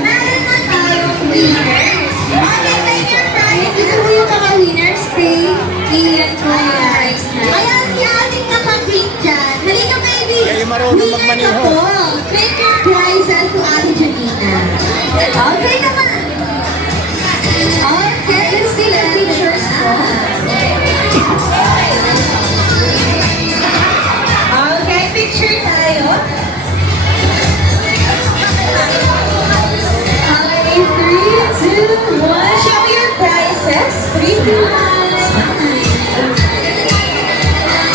Meron na tayong winners. Okay, thank you, prize. Ito po yung mga winners kay Ian po yung prize na. Ayan si ating nakapink dyan. Halika, baby. Kayo marunong Winner magmaneho. na po. Take your prizes to Ate Janina. Okay naman. Okay, let's see the pictures po. Okay, picture tayo. Okay, 3, 2, 1. Show your prizes. 3, 2, 1.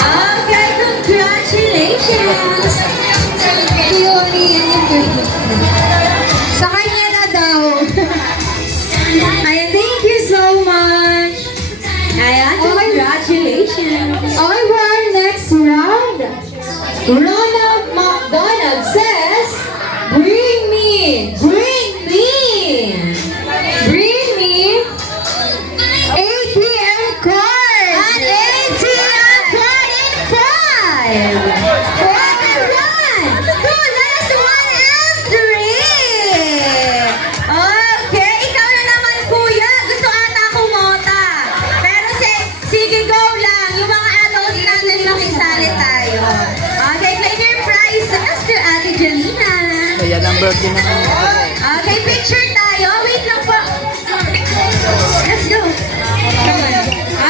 Okay, congratulations. Yuri, yan yung gift. Sa kanya na daw. Ayan, thank you so much. Ayan, congratulations. Okay, for our next round, Ronald McDonald says, bring me ATM card. An ATM card in 5, 4, 1, 2, last 1, and 3. Okay, ikaw na naman kuya. Gusto ata kumota. Pero sige, go lang. Yung mga adults natin makisali tayo. Okay, claim your prizes to Ate Janina. Kaya ang birthday naman. Okay, picture tayo. Wait lang po. Let's go. Come on.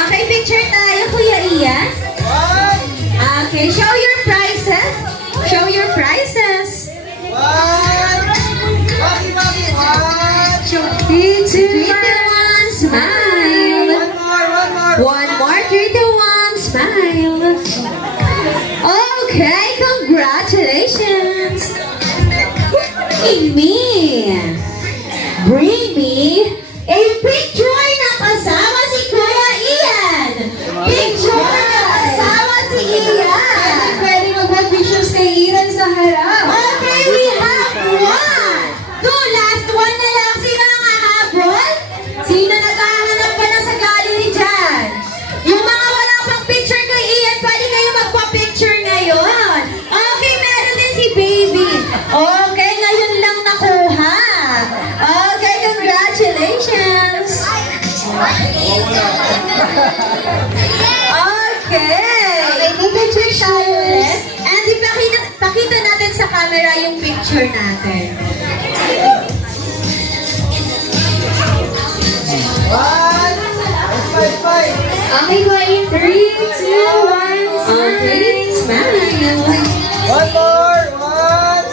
Okay, picture tayo, Kuya Ian. Okay, show your prizes. Show your prizes. 3, 2, 1, smile. One more, 3, 2, 1, smile. Okay, congratulations. Bring me a picture na kasama si Kuya Ian. Picture na kasama si Ian. Pwede mag-pictures kay Ian sa harap. Okay, we have 1, 2, last one na lang. Sino nakahabol? Sino naghahanap pa na sa gallery dyan? Yung mga wala pang picture kay Ian, pwede kayo magpa-picture ngayon. Okay, meron din si Baby. Okay, ngayon lang nakuha. Okay, congratulations. Okay, picture tayo ulit. And ipakita natin sa camera yung picture natin. Okay, going 3, 2, 1, okay, smile. One more! 1,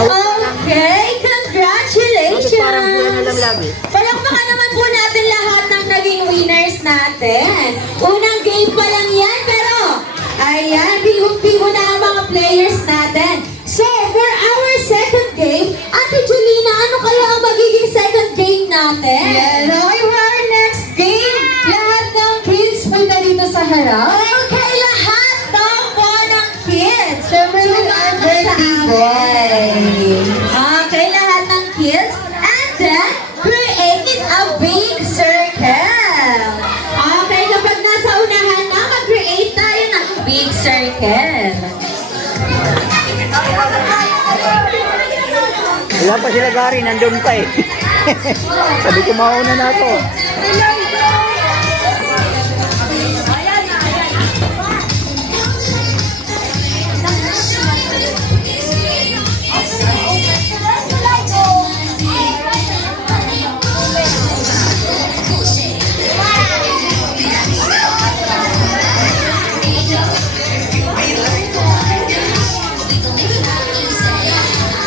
2, 3! Okay, congratulations! Parang bulan na lamlabi. Palakpakan naman po natin lahat ng naging winners natin. Unang game pa lang yan, pero ayan, bigo na ang mga players natin. So, for our second game, Ate Julina, ano kaya ang magiging second game natin? Yes, okay, for our next game, lahat ng kids punta dito sa harap. Okay, lahat daw po ng kids. Siyempre, okay, lahat ng kids. And then, create a big circle. Okay, kapag nasa unahan na, mag-create tayo ng big circle. Wala pa sila Gary, nandun pa eh. Sabi ko mauna na ako.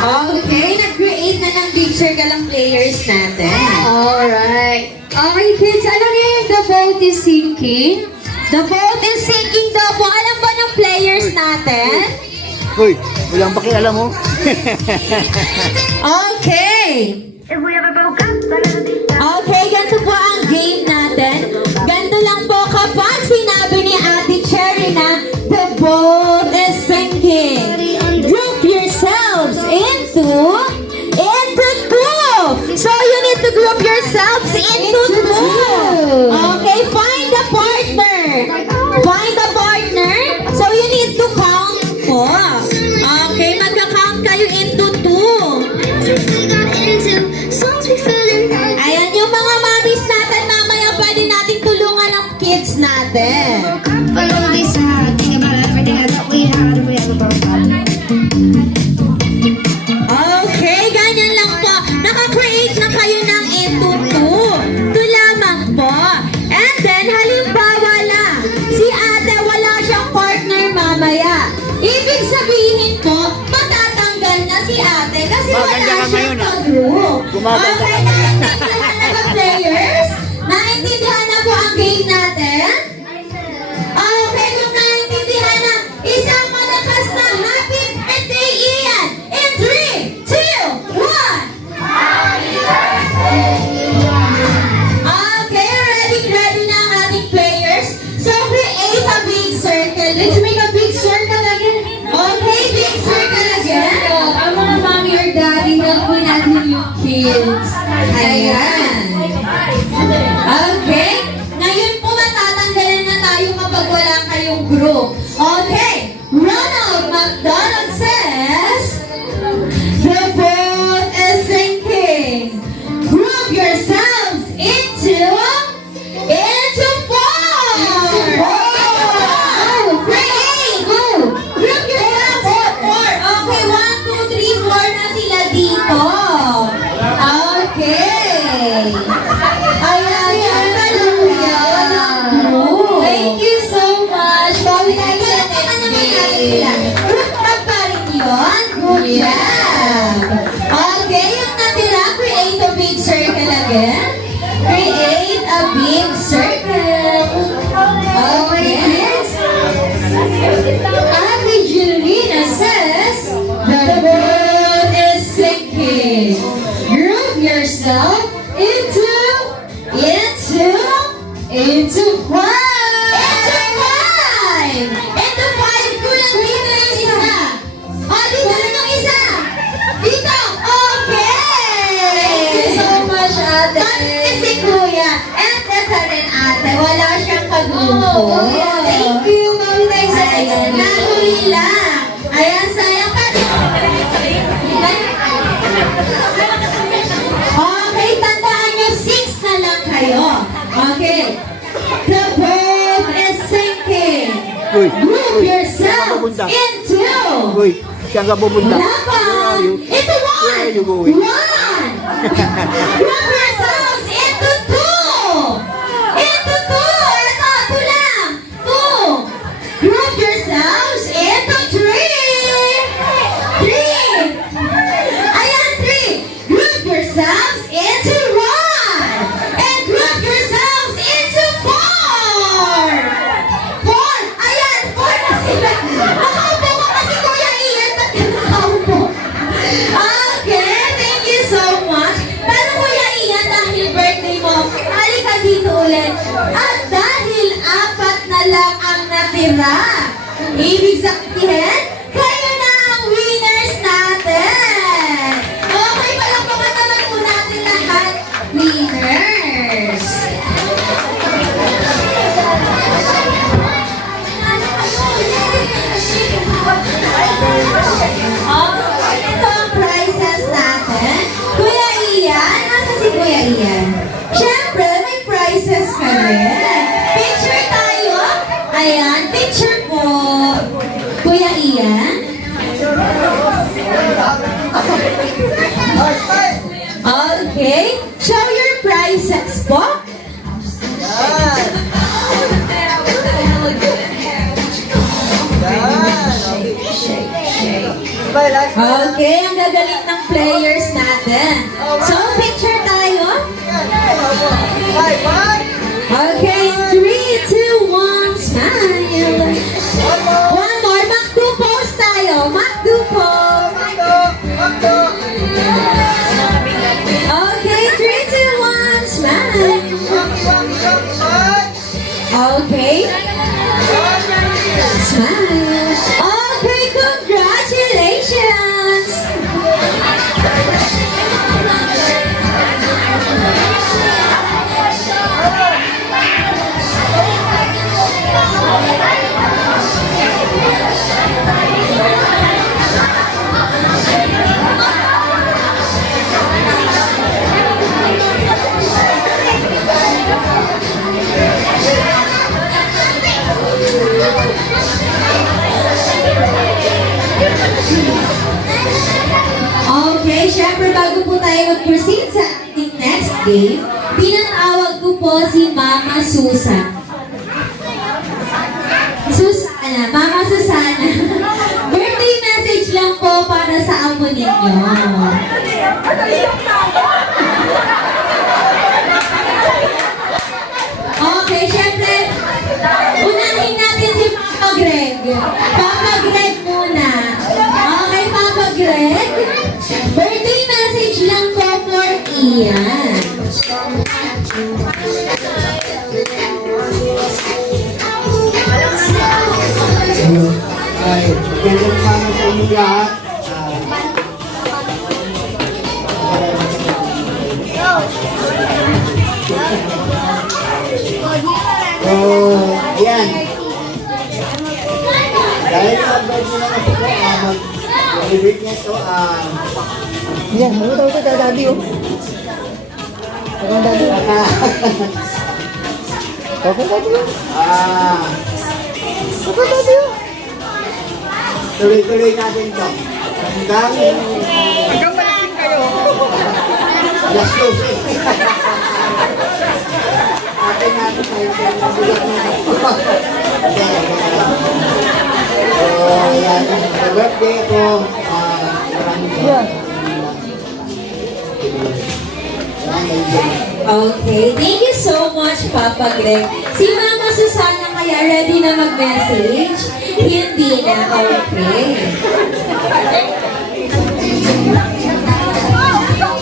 Okay, nag-create na ng big circle ang players natin. Alright. Okay, kids, alam niyo yung the boat is sinking? The boat is sinking daw po. Alam ba ng players natin? Uy, walang pakialam mo. Okay. Okay, ganito po ang game natin. Ganito lang po kapag sinabi ni Ate Cherry na the boat is sinking. Group yourselves into two. So you need to group yourselves into two. Okay, find a partner. Find a partner. So you need to count po. Okay, magka-count kayo into Gumaganda ka ngayon, ah. Group. Gumaganda ka Okay, naintindihan na ba, players? Naintindihan na po ang game natin? Okay, kung naintindihan na, isang malakas na happy birthday, Ian! In 3, 2, 1! Okay, ready na ang ating players. So, create a big circle. Let's make a big circle again. Okay, big circle again. Ang mga mommy or daddy, help po natin yung kids. Ayan. Okay. Ngayon po matatanggalan na tayo kapag wala kayong group. Okay. Ronald McDonald says, the boat is sinking. Group yourselves into four. Great. Go. Group yourselves into four. Okay, 1, 2, 3, 4 na sila dito. Okay. Ayan, hallelujah. Thank you so much. Bawi tayo sa next game. Group up pa rin yun. Good job. Okay, yung natira, create a big circle again. Create a big circle. Okay. Ate Julina says, the boat is sinking. Group yourself into five. Into five. Kulang dito yung isa. Dito na yung isa. Dito. Okay. Thank you so much, ate. Bakit si kuya? And ito rin, ate. Wala siyang kagrupo. Thank you. Mami tayo sa nahuli lang. Ayan, sayang pa. Okay, tandaan nyo, 6 na lang kayo. Okay. The boat is sinking. Uy, Group uy, yourselves pupunta. into Uy, saan ka pupunta? wala pa. Into Where are you one. going? Group yourselves into two. Into two. Ito lang. Two. Group yourselves into three. Three. Ayan, three. Group yourselves into one. And group yourselves into four. Four. Ayan, four na sila. Nakaupo ko kasi Kuya Ian. Ba't ka nakaupo? Okay, thank you so much. Pero Kuya Ian, dahil birthday mo, halika dito ulit. At dahil 4 na lang ang natira, ibig sabihin, kayo na ang winners natin. Okay, palakpakan naman po natin lahat. Winners. Okay, ito ang prizes natin. Kuya Ian, nasa si Kuya Ian? Siyempre, may prizes ka rin. Picture tayo. Ayan, picture po. Kuya Ian. Okay, show your prizes po. Okay, ang gagaling ng players natin. So, picture tayo. Okay, 3, 2, 1, smile. One more, Macdo pose tayo. Macdo pose. Okay, 3, 2, 1, smile. Okay. Smile. Okay, congratulations. Okay, syempre bago po tayo mag-proceed sa ating next game, pinatawag ko po si Mama Susan. Susana, Mama Susana. Birthday message lang po para sa amo ninyo. Ian. Ay, magandang umaga sa inyo lahat. Ayan. Dahil mag-birthday na kasi po, mag-birthday niya ito, Yan, ano daw ito, daddy oh. Ano daddy? Okay, daddy oh. Okay, daddy oh. tuloy-tuloy natin ito. Hanggang malasing kayo. Alas 12. Atin natin tayo mabulat na ito. So, ayan, sa birthday ko, maraming Okay, thank you so much, Papa Greg. Si Mama Susana kaya ready na mag-message? Hindi na, okay.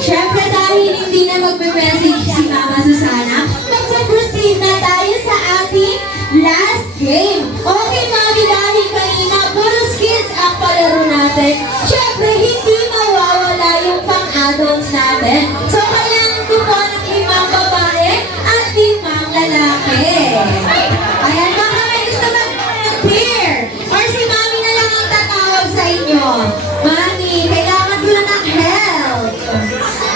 Siyempre dahil hindi na mag-message si Mama Susana, mag-proceed na tayo sa ating last game. Okay, Mami, dahil kanina, puro skills ang palaro natin. Siyempre, hindi mawawala yung pang-adults natin. So, kailangan ko po ng 5 babae at 5 lalaki. Ayan, baka may gusto mag-pair. Or si Mami na lang ang tatawag sa inyo. Mami, kailangan ko na ng help.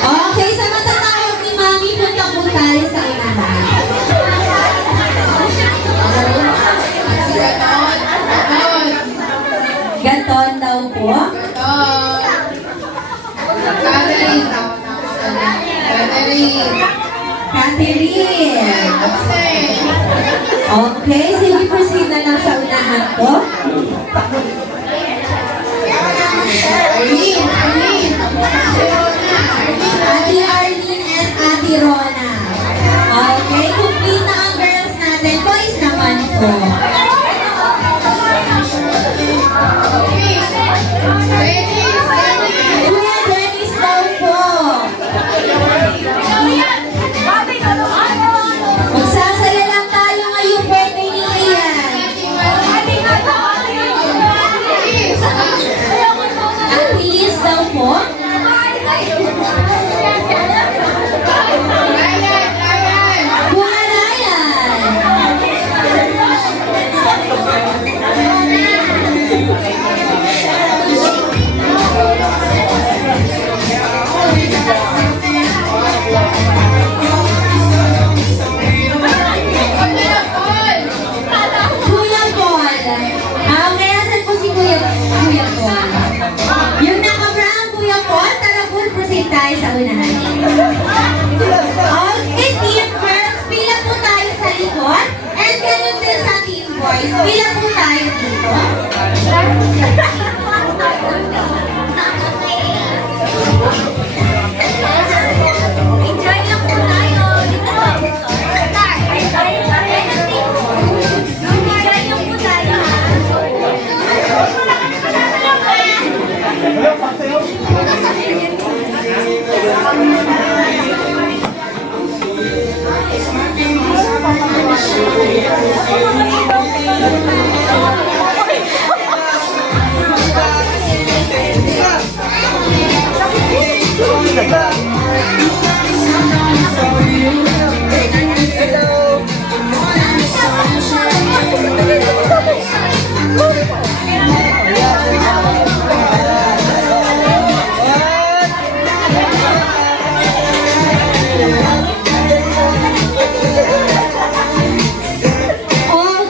Okay, sa matatawag ni Mami, punta po tayo sa unahan. Gaton daw po. Catherine. Okay, sige, proceed na lang sa unahan po. Ate Arlene and Ate Rona. Okay, complete na ang girls natin. Boys naman po. Kuya Dennis daw po. Magsasaya lang tayo ngayong birthday ni Ian. At Liz daw po. Kuya Ryan. Kuya Paul. Okay, asan po si Kuya Paul? Yung naka-brown Kuya Paul, tara po, proceed tayo sa unahan. Okay, team girls, pila po tayo sa likod. And ganun din sa team boys, pila po tayo dito. Enjoy lang po tayo. Enjoy lang po tayo.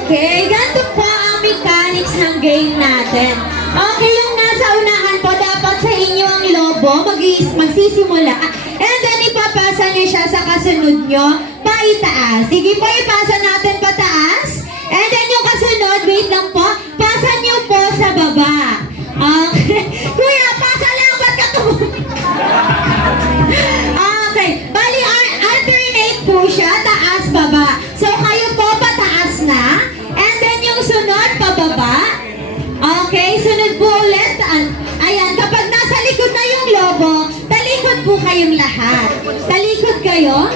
Okay, ganito po ang mechanics ng game natin. Okay, yung nasa unahan po, dapat sa inyo ang lobo, magsisimula. And then, ipapasa niyo siya sa kasunod nyo, paitaas. Sige po, ipasa natin pataas. And then, yung kasunod, wait lang po, pasa niyo po sa baba. Okay. Kuya, pasa lang, ba't ka Okay, bali, alternate po siya, taas, baba. So, kayo po, pataas na. And then, yung sunod, pababa. Okay, sunod po ulit. Ayan, kapag nasa likod na yung lobo, talikod po kayong lahat. kayo.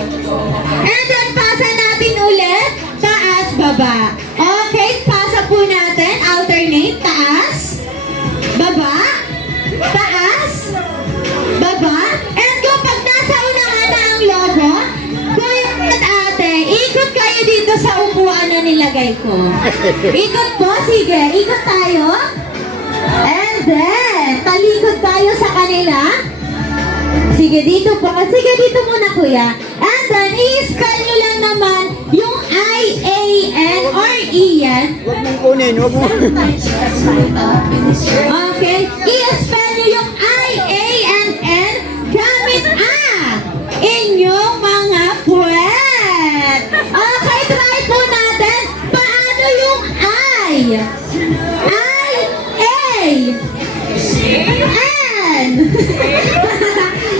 And then, pasa natin ulit. Taas, baba. Okay, pasa po natin. Alternate. Taas. Baba. Taas. Baba. And kapag nasa unahan na ang logo, kuya at ate, ikot kayo dito sa upuan na nilagay ko. Ikot po. Sige, ikot tayo. And then, talikod tayo sa kanila. Sige, dito po. Sige, dito muna, kuya. And then, i-spell nyo lang naman yung I-A-N or E-N. Huwag mong kunin, huwag mo. Okay? I-spell nyo yung I-A-N-N gamit inyong mga puwet. Okay, try po natin. Paano yung I? I-A-N.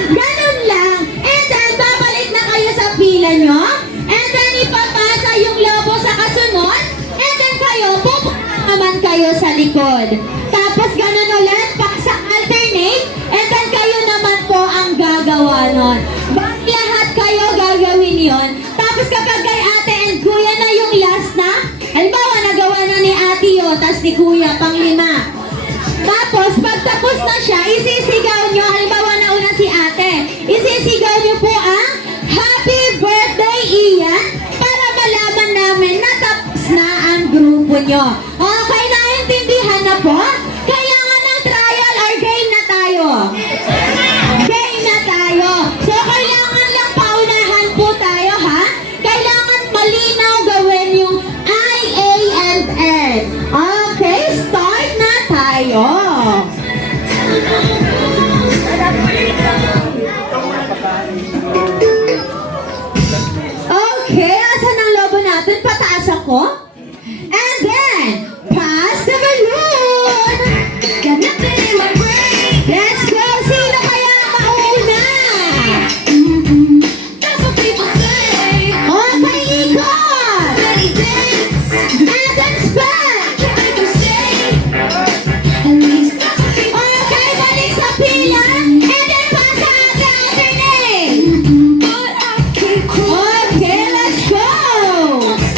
Ganun lang. And then, babalik na kayo sa pila nyo. And then, ipapasa yung logo sa kasunod. And then, kayo, pupunta naman kayo sa likod. Tapos, ganun ulit, paksa alternate. And then, kayo naman po ang gagawa nun. Lahat kayo gagawin yon. Tapos, kapag kay ate and kuya na yung last na, halimbawa, nagawa na ni ate yun, tapos ni kuya, pang 5. Tapos, pag tapos na siya, isisigaw nyo, halimbawa na una si ate, isisigaw nyo po ang Happy Birthday, Ian, para malaman namin na tapos na ang grupo nyo. Okay, naintindihan na po? Kailangan ng trial or game na tayo? Game na tayo. So, kailangan lang paunahan po tayo, ha? Kailangan malinaw gawin yung I, A, and N. Okay, start na tayo. Okay, asan ang lobo natin? Pataas ako. And then, pass the balloon. Let's go. Sino kaya ang mauna? Okay, ikot. And then spin. Okay, balik sa pila. And then pasa sa alternate. Okay, let's go. Let's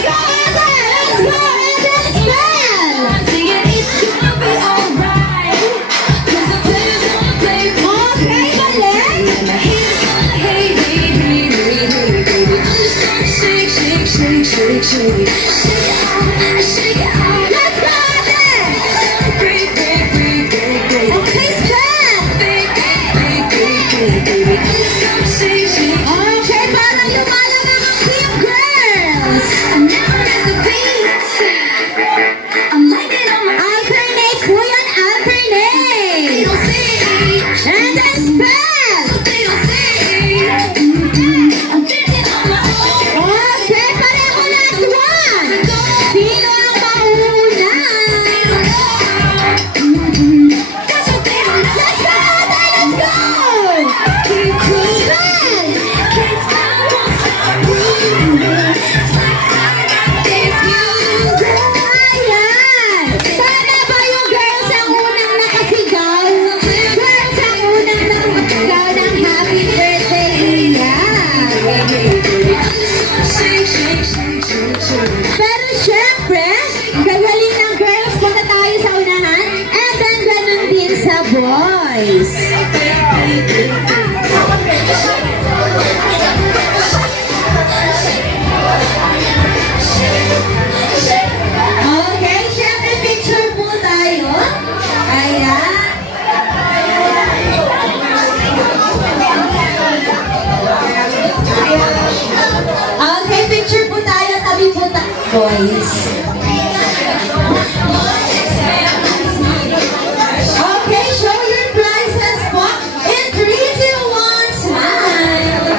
go, Ate. Let's go. And then spin. Okay, balik. Let's go, Ate. Okay, spin. Okay, parang lumalangang ang Team Girls. Alternate po yan, alternate. And then spin. Okay, pareho last one. Sino ang mauna? Let's go, Ate, let's go. Spin. Ayan! Sana ba yung girls ang unang nakasigaw? Girls ang unang nakasigaw ng happy birthday, Ian! Pero syempre, gagaling ng girls, punta tayo sa unahan, and then ganun din sa boys. Okay, syempre picture po tayo. Ayan. Okay, picture po tayo. Tabi po tayo, boys. Okay, show your prizes po. In 3, 2, 1, smile.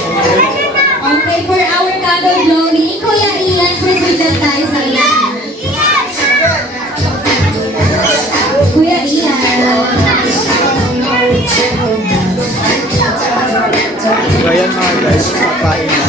Okay, for our candle blowing, Kuya Ian, presented tayo sa iyo. Kuya Ian. So ayan mga guys, kakain na.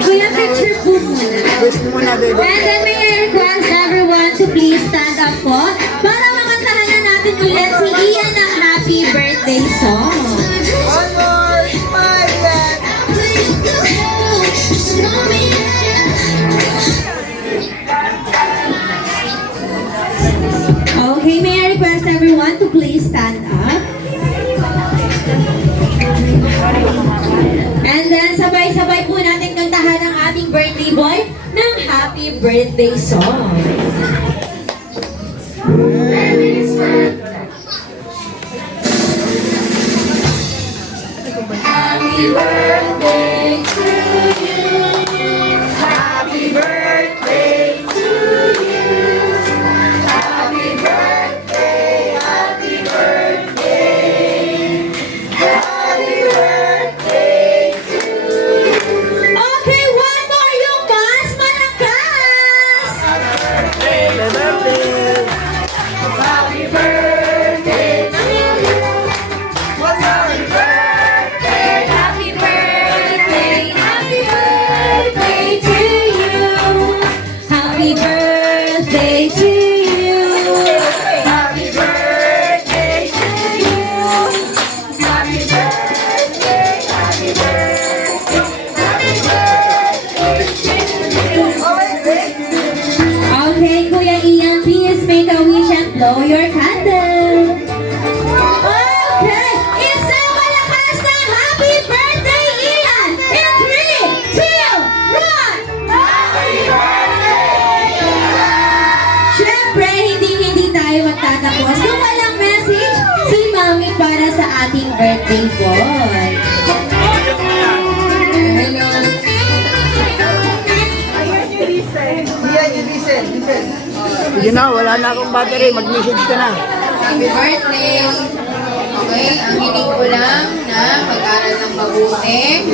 Kuya, picture po muna. Gusto mo na, baby. And then may I request everyone to please stand up po para makantahan na natin ulit si Ian ng happy birthday song. One more smile, Ian. Okay, may I request everyone to please stand up. And then sabay-sabay po natin kantahan ang ating birthday boy ng happy birthday song. Happy birthday to you. Happy birthday to you. Happy birthday, happy birthday. Happy birthday to you. Okay, one more yung mas malakas. Happy birthday. Happy birthday to you. Happy birthday, happy birthday, happy birthday to you. Happy birthday to you. Happy birthday to you. Happy birthday, happy birthday, happy birthday to you. Okay, Kuya Ian, please make a wish and blow your candle. Okay, isang malakas na happy birthday, Ian! In 3, 2, 1! Happy birthday, Ian! Siyempre, hindi tayo magtatapos kung walang message si Mami para sa ating birthday boy. Hello. Sige na, wala na akong battery. Mag-message ka na. Happy birthday! Okay, ang hiling ko lang na mag-aral ng mabuti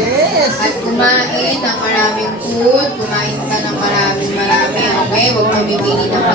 at kumain ng maraming food, kumain ka ng marami, okay? Huwag mo bibili ng